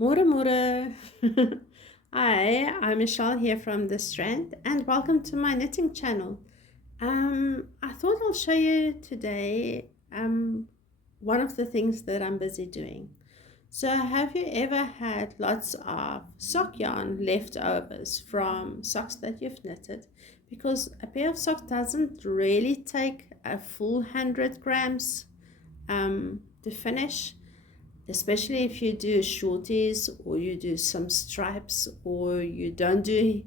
Mora Mora. Hi, I'm Michelle here from the Strand, and welcome to my knitting channel. I thought I'll show you today one of the things that I'm busy doing. So, have you ever had lots of sock yarn leftovers from socks that you've knitted? Because a pair of socks doesn't really take a full 100 grams to finish, especially if you do shorties or you do some stripes or you don't do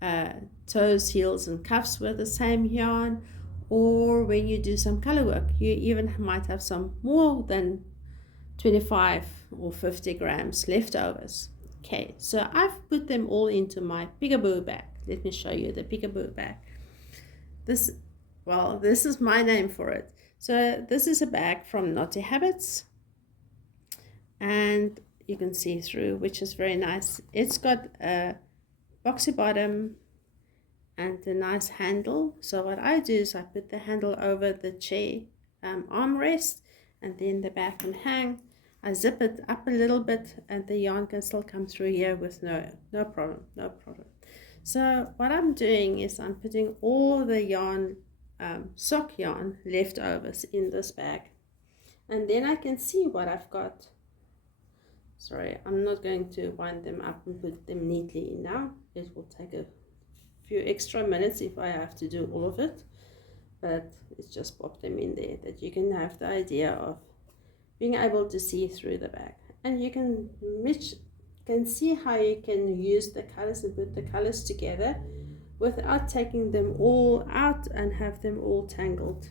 uh, toes, heels, and cuffs with the same yarn, or when you do some color work, you even might have some more than 25 or 50 grams leftovers. Okay, so I've put them all into my peekaboo bag. Let me show you the peekaboo bag. This, well, this is my name for it. So this is a bag from Naughty Habits, and you can see through, which is very nice. It's got a boxy bottom and a nice handle. So what I do is I put the handle over the chair armrest, and then the back can hang. I zip it up a little bit and the yarn can still come through here with no problem. So what I'm doing is I'm putting all the yarn, sock yarn leftovers in this bag, and then I can see what I've got. Sorry, I'm not going to wind them up and put them neatly in now. It will take a few extra minutes if I have to do all of it, but it's just pop them in there that you can have the idea of being able to see through the bag. And you can see how you can use the colors and put the colors together without taking them all out and have them all tangled.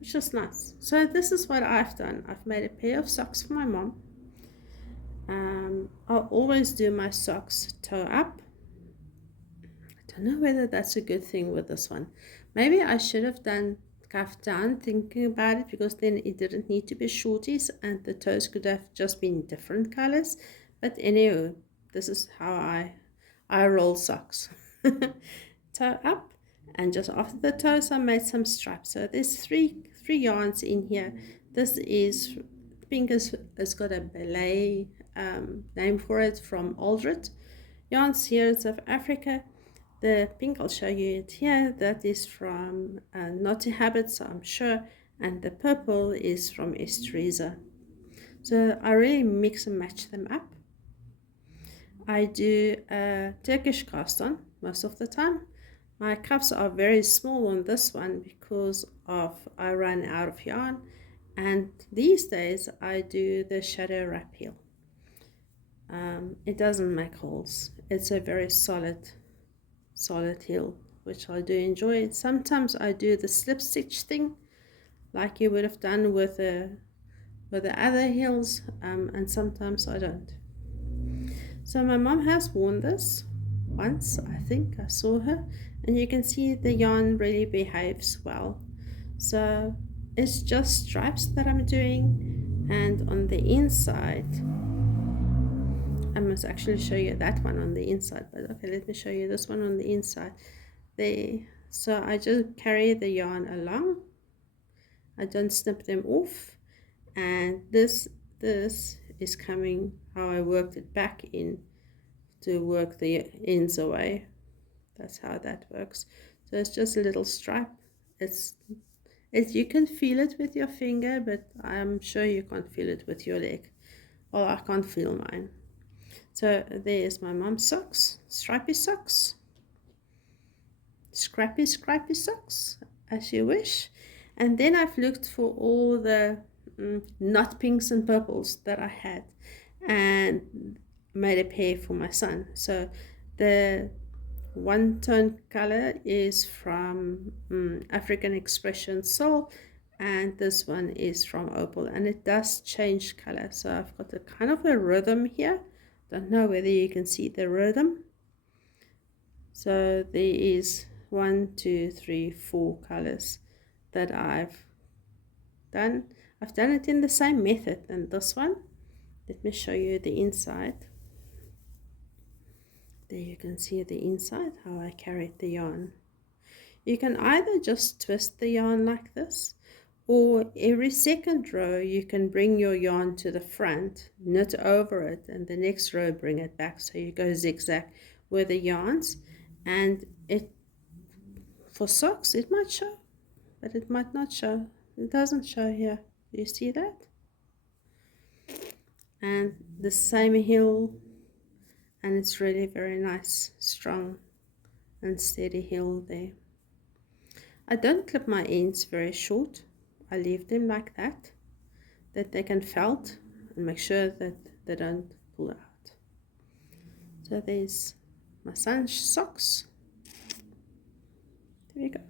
It's just nice. So this is what I've done. I've made a pair of socks for my mom. I'll always do my socks toe up. I don't know whether that's a good thing with this one. Maybe I should have done cuff down, thinking about it, because then it didn't need to be shorties and the toes could have just been different colors. But anyway, this is how I roll socks. Toe up, and just after the toes I made some stripes. So there's three yarns in here. This is pink, has got a ballet name for it, from Aldred yarns here in South Africa. The pink, I'll show you it here, that is from Naughty Habits, I'm sure, and the purple is from Estreza. So I really mix and match them up. I do a Turkish cast on most of the time. My cuffs are very small on this one because I ran out of yarn, and these days I do the shadow wrap heel. It doesn't make holes. It's a very solid heel, which I do enjoy. Sometimes I do the slip stitch thing like you would have done with the other heels, and sometimes I don't. So my mom has worn this once, I think I saw her, and you can see the yarn really behaves well. So it's just stripes that I'm doing, and on the inside, I must actually show you that one on the inside, but okay, let me show you this one on the inside. So I just carry the yarn along, I don't snip them off, and this is coming how I worked it back in to work the ends away. That's how that works. So it's just a little stripe. You can feel it with your finger, but I'm sure you can't feel it with your leg. Well, I can't feel mine. So there's my mom's socks, stripy socks, scrappy socks, as you wish. And then I've looked for all the not pinks and purples that I had, and made a pair for my son. So the one tone color is from African Expression Soul, and this one is from Opal, and it does change color. So I've got a kind of a rhythm here. Don't know whether you can see the rhythm. So there is 1, 2, 3, 4 colors that I've done. I've done it in the same method than this one. Let me show you the inside. There you can see the inside, how I carried the yarn. You can either just twist the yarn like this, Or every second row you can bring your yarn to the front, knit over it, and the next row bring it back, so you go zigzag with the yarns. And it, for socks it might show, but it might not show. It doesn't show here. Do you see that? And the same heel, and it's really very nice, strong and steady heel there. I don't clip my ends very short. I leave them like that they can felt, and make sure that they don't pull out. So there's my son's socks. There we go.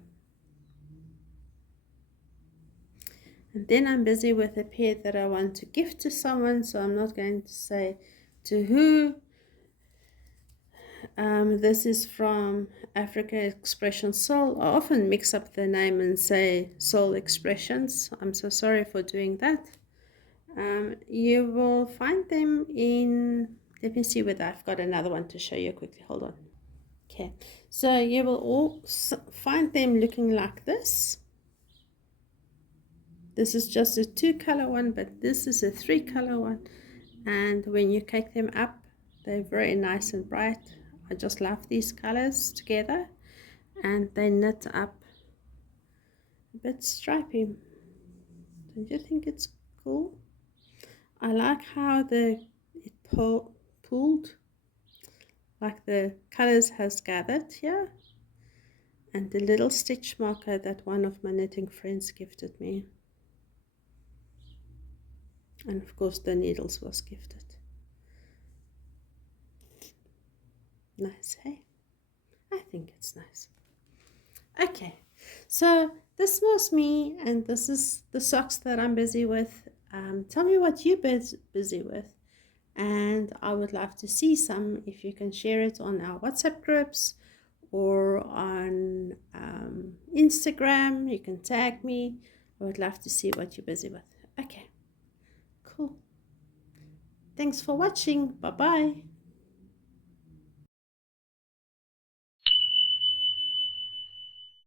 And then I'm busy with a pair that I want to gift to someone, so I'm not going to say to who. This is from Africa Expression Soul. I often mix up the name and say Soul Expressions. I'm so sorry for doing that. You will find them in, let me see whether I've got another one to show you quickly. Hold on. Okay, so you will all find them looking like this. This is just a 2-color one, but this is a 3-color one. And when you cake them up, they're very nice and bright. I just love these colors together, and they knit up a bit stripy. Don't you think it's cool? I like how it pulled, like the colors has gathered here, and the little stitch marker that one of my knitting friends gifted me, and of course the needles was gifted. Nice, hey? I think it's nice. Okay, so this was me, and this is the socks that I'm busy with. Tell me what you're busy with, and I would love to see some. If you can share it on our WhatsApp groups or on Instagram, you can tag me. I would love to see what you're busy with. Okay, cool. Thanks for watching. Bye-bye.